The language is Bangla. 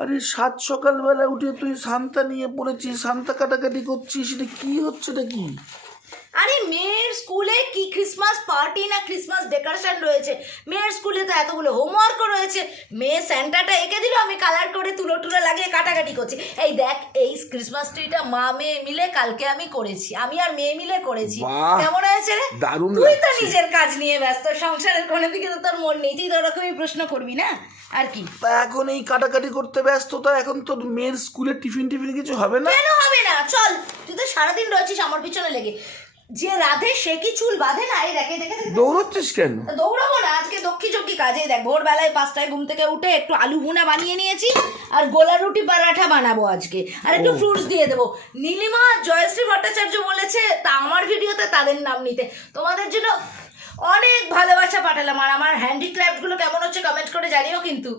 আরে সাত সকালবেলা উঠে তুই সান্তা নিয়ে পড়েছিস, সান্তা কাটাকাটি করছিস, এটা কি হচ্ছে? এটা কি? আরে মেয়ের স্কুলে কি ক্রিসমাস পার্টি না ক্রিসমাস ডেকোরেশন রয়েছে? মেয়ের স্কুলে তো এতগুলো হোমওয়ার্কও রয়েছে। মেয়ে স্যান্টাটা এঁকে দিল, আমি কালার করে তুলো টুলো লাগিয়ে কাটাকাটি করছি। এই দেখ, এই ক্রিসমাস ট্রিটা মা মেয়ে মিলে কালকে আমি করেছি, আমি আর মেয়ে মিলে করেছি। বাহ, কেমন হয়েছে রে? দারুণ তুই তো লাগছে। নিজের কাজ নিয়ে ব্যস্ত, সংসারের কোনো দিকে তো তোর মন নেই, তুই তো ওরকমই প্রশ্ন করবি না আর কি। তা এখন এই কাটাকাটি করতে ব্যস্ত, তা এখন তোর মেয়ের স্কুলে টিফিন টিফিন কিছু হবে না? কেন হবে না? চল, তুই তো সারাদিন রয়েছিস আমার পিছনে লেগে। যে রাধে সে কি চুল বাঁধে না? এই দেখে দেখে দৌড়চ্ছিস কেন? দৌড়াবো না, আজকে দক্ষি কাজে দেখ, ভোরবেলায় 5টায় ঘুম থেকে উঠে একটু আলু ভুনা বানিয়ে নিয়েছি আর গোলা রুটি পরাঠা বানাবো আজকে, আর একটু ফ্রুটস দিয়ে দেবো। নীলিমা জয়শ্রী ভট্টাচার্য বলেছে তা আমার ভিডিওতে তাদের নাম নিতে। তোমাদের জন্য অনেক ভালোবাসা পাঠালাম, আর আমার হ্যান্ডিক্রাফটগুলো কেমন হচ্ছে কমেন্ট করে জানিও কিন্তু।